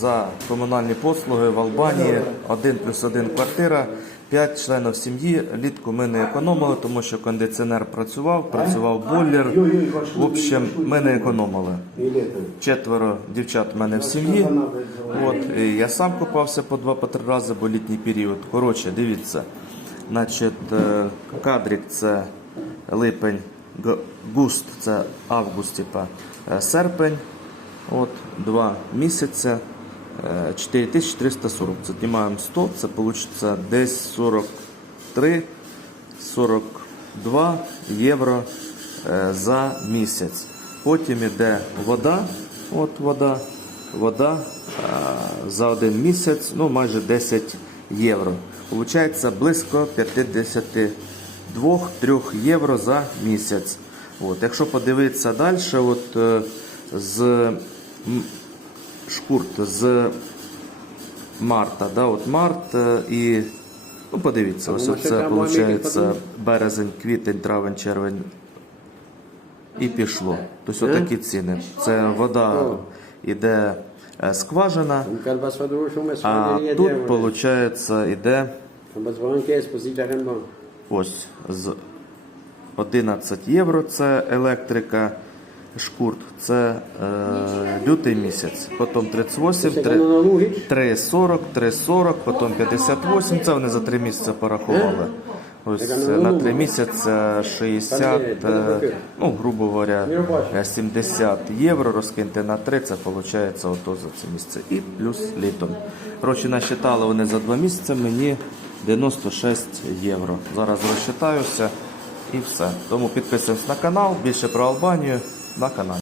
за комунальні послуги в Албанії 1 плюс 1 квартира, 5 членів сім'ї. Літку ми не економили, тому що кондиціонер працював, працював бойлер. В общем, ми не економили. Четверо дівчат в мене в сім'ї. От, і я сам купався по два по три рази, бо літній період. Коротше, дивіться. Значить, е, кадрик це липень, густ це август, типа е, серпень. От, два місяці. Е, 4340. Це 100, це вийде десь 43 42 євро е, за місяць. Потім іде вода. От вода. Вода е, за один місяць, ну майже 10 євро. Получається близько 52-3 євро за місяць. От. Якщо подивитися далі, от, е, з шкурт з марта, да, от март е, і ну подивіться, ось це виходить березень, квітень, травень, червень і пішло. Тобто отакі ціни. Це вода іде е, скважина, și un mes а тут виходить bani. ось з 11 євро це електрика. Шкурт це е, лютий місяць, потім 38, Se три- gană în luhici, 3,40, 3,40, потім 58. Це вони за три місяці порахували. Ось е, на три місяці 60, е, ну, грубо говоря, е, 70 євро розкиньте на 3, це виходить ото за це місце. І плюс літом. Коротше, насчитали вони за два місяці мені 96 євро. Зараз розчитаюся і все. Тому підписуємось на канал, більше про Албанію на каналі.